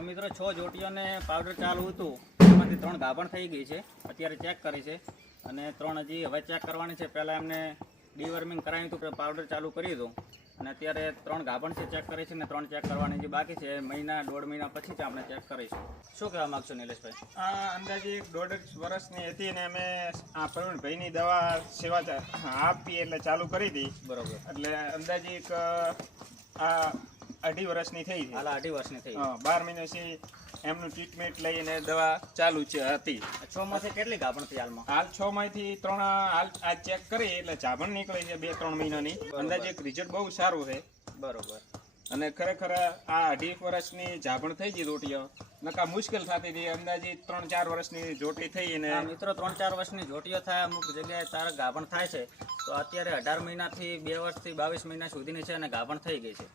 તો મિત્રો 6 જોટીઓને પાવડર ચાલુ હતું, એમાંથી 3 ગાભણ થઈ ગઈ છે, અત્યારે ચેક કરી છે અને 3 હજી હવે ચેક કરવાની છે. પહેલાં એમને ડીવર્મિંગ કરાવ્યું હતું, પાવડર ચાલુ કરી દઉં અને અત્યારે 3 ગાભણ છે ચેક કરી છે ને 3 ચેક કરવાની જે બાકી છે. મહિના 1.5 મહિના પછી જ આપણે ચેક કરીશું. શું કહેવા માગશો નિલેશભાઈ? આ અંદાજે 1.5 વર્ષની હતી ને અમે આ પ્રવીણભાઈની દવા સેવા આપી એટલે ચાલુ કરી હતી. બરોબર. એટલે અંદાજે આ 2.5 વર્ષની થઈ છે. હાલ 2.5 વર્ષની થઈ. 12 મહિનાથી એમનું ટ્રીટમેન્ટ લઈને દવા ચાલુ હતી. 6 માંથી કેટલી ગાભણ થઈ હાલમાં? હાલ 6 માંથી 3 હાલ આજ ચેક કરી એટલે જાભણ નીકળે છે 2-3 મહિનાની. અંદાજે રિઝલ્ટ બહુ સારું છે. બરોબર. અને ખરેખર આ 2.5 વર્ષની જાભણ થઈ ગઈ જોટીઓ, નકા મુશ્કેલ થતી હતી. અંદાજે 3-4 વર્ષની જોટી થઈ અને મિત્રો 3-4 વર્ષની જોટીઓ થાય, અમુક જગ્યાએ તારા ગાભણ થાય છે. તો અત્યારે 18 મહિનાથી 2 વર્ષથી 22 મહિના સુધીની છે અને ગાભણ થઈ ગઈ છે.